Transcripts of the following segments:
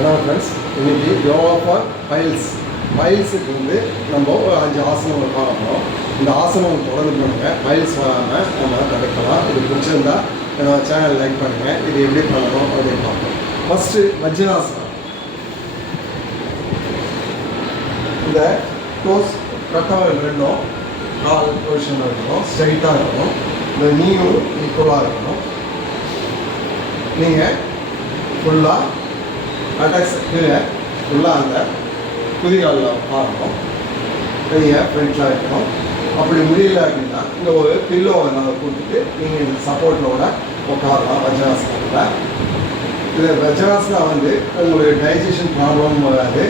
Hello friends, இன்றைக்கி yoga for பைல்ஸுக்கு நம்ம ஒரு 5 ஆசனங்கள் பார்க்கணும். இந்த ஆசனம் தொடர்ந்து பண்ணுங்கள். பைல்ஸ் வராமல் நம்ம தடுக்கலாம். இது பிடிச்சிருந்தா என்னோட சேனல் லைக் பண்ணுங்கள். இது எப்படி பண்ணணும் அப்படின்னு பார்ப்போம். ஃபஸ்ட்டு வஜ்ராசனம். இந்த டோஸ் கட்டவர்கள் ரெண்டும் கால் பொசிஷன் இருக்கணும், ஸ்ட்ரைட்டாக இருக்கணும். இந்த நீயும் ஈக்குவலாக இருக்கணும். நீங்கள் ஃபுல்லாக அட்டாக்ஸ் கீழே ஃபுல்லாக அந்த குதிகாலில் உட்காரணும். கையை ஃப்ரண்ட்டில் இருக்கணும். அப்படி முடியல அப்படின்னா இந்த ஒரு பில்லோவை நாங்கள் கொடுத்துட்டு நீங்கள் இந்த சப்போர்ட்டோட உட்காரலாம் வஜ்ராசனத்தில். இது வஜ்ராசனா உங்களுக்கு டைஜஷன் ப்ராப்ளம் வராது,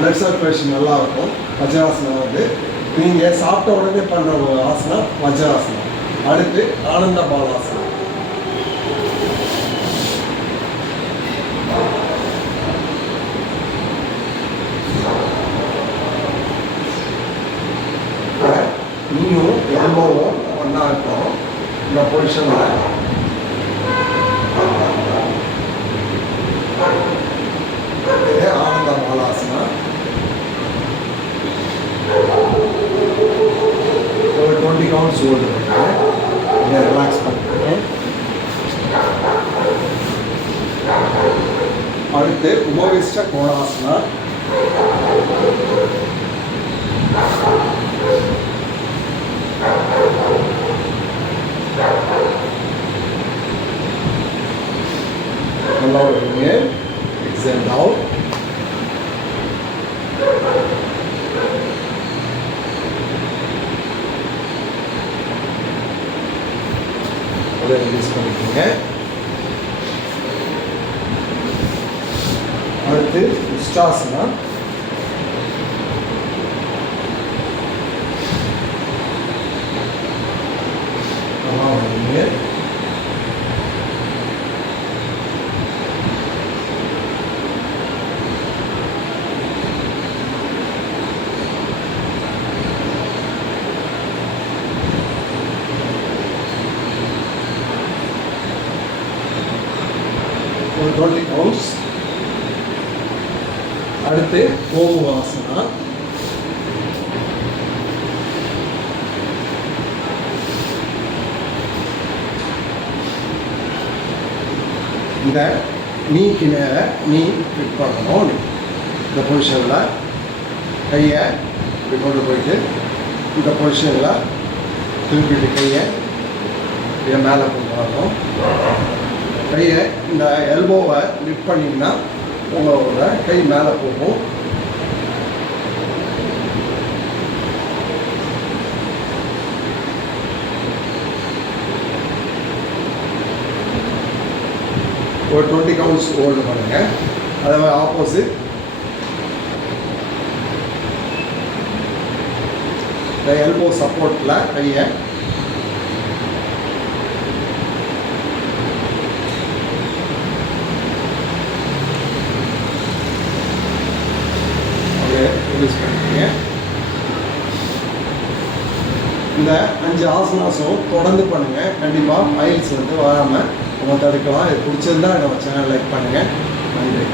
ப்ளட் சர்க்குலேஷன் நல்லா இருக்கும். வஜ்ராசனம் நீங்கள் சாப்பிட்ட உடனே பண்ணுற ஒரு ஆசனம் வஜ்ராசனம். அடுத்து ஆனந்த பாலாசனம். நீயும் எல்போவும் ஒன்றா இருக்கும் இந்த பொசிஷனில். இது ஆனந்த பாலாசனா. ஒரு 20 கவுண்ட்ஸ் ஹோல்டு பண்ணுறேன். இதை ரிலாக்ஸ் பண்ணுறேன். அடுத்து உபவிஷ்ட கோணாசனா. நல்லா ஒரு inhale, exhale out. அதை ரிலீஸ் பண்ணிக்கோங்க. அடுத்து உஷ்டாசனா. ஒரு 20 கவுண்ட்ஸ். அடுத்து கோமுகாசனா. இந்த நீக்கு நேர நீ ஃபிட் பண்ணணும். இந்த பொசிஷனில் கையை இப்படி கொண்டு போயிட்டு இந்த பொசிஷனில் திருப்பிட்டு கையை மேலே கொண்டு வரணும். கையை இந்த எல்போவை லிஃப்ட் பண்ணிங்கன்னா உங்களோட கை மேலே போகும். ஒரு 20 கவுண்ட்ஸ் ஹோல்டு பண்ணுங்கள். அதே மாதிரி ஆப்போசிட் இந்த எல்போ சப்போர்ட்டில் கையை ரிலீஸ் பண்ணிக்கோங்க. இந்த 5 ஆசனாசம் தொடர்ந்து பண்ணுங்கள். கண்டிப்பாக பைல்ஸ் வராமல் நம்ம தடுக்கலாம். இது பிடிச்சிருந்தா நம்ம சேனல் லைக் பண்ணுங்கள். நன்றி.